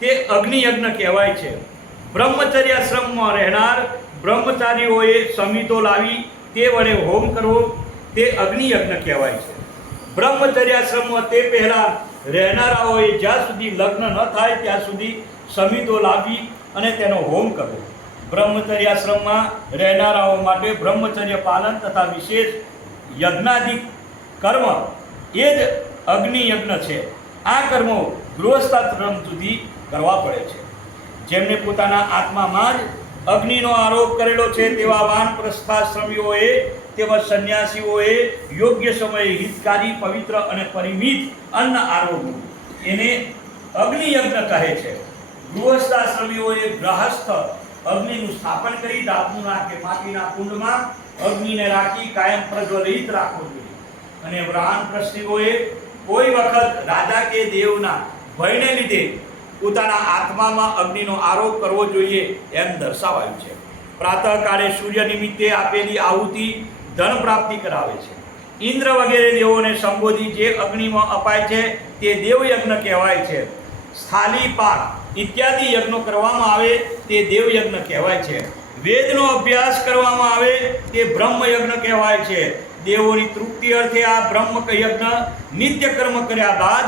તે અગ્નિયજ્ઞ કહેવાય છે. બ્રહ્મચર્યાશ્રમમાં રહેનાર બ્રહ્મચારીઓએ સમિતો લાવી તે વડે હોમ કરવો તે અગ્નિયજ્ઞ કહેવાય છે. બ્રહ્મચર્યાશ્રમમાં તે પહેલાં રહેનારાઓએ જ્યાં સુધી લગ્ન ન થાય ત્યાં સુધી સમિતો લાવી અને તેનો હોમ કરવો. બ્રહ્મચર્યાશ્રમમાં રહેનારાઓ માટે બ્રહ્મચર્ય પાલન તથા વિશેષ યજ્ઞાદિક કર્મ એ જ અગ્નિયજ્ઞ છે. આ કર્મો ગૃહસ્થાશ્રમ સુધી કરવા પડે છે. જેમને પોતાના આત્મામાં જ અગ્નિનો આરોપ કરેલો છે, તેવા વાનપ્રસ્થાશ્રમીઓએ તેમજ સંન્યાસીઓએ યોગ્ય સમયે હિતકારી, પવિત્ર અને પરિમિત અન્ન આરોગવું એને અગ્નિયજ્ઞ કહે છે. ગૃહસ્થાશ્રમીઓએ ગ્રહસ્થ અગ્નિનું સ્થાપન કરી ધાતુના કે માટીના કુંડમાં અગ્નિને રાખી કાયમ પ્રજ્વલિત રાખવું જોઈએ. અને વાનપ્રસ્થીઓએ કોઈ વખત રાજા કે દેવના ભયને લીધે પોતાના આત્મામાં અગ્નિનો આરોપ કરવો જોઈએ એમ દર્શાવાયું છે. પ્રાતઃકાળે સૂર્ય નિમિત્તે આપેલી આહુતિ ધન પ્રાપ્તિ કરાવે છે. ઇન્દ્ર વગેરે દેવોને સંબોધી જે અગ્નિમાં અપાય છે તે દેવયજ્ઞ કહેવાય છે. સ્થાલી પાક ઇત્યાદિ યજ્ઞો કરવામાં આવે તે દેવયજ્ઞ કહેવાય છે. વેદનો અભ્યાસ કરવામાં આવે તે બ્રહ્મ યજ્ઞ કહેવાય છે. દેવોની તૃપ્તિ અર્થે આ બ્રહ્મ યજ્ઞ નિત્ય કર્મ કર્યા બાદ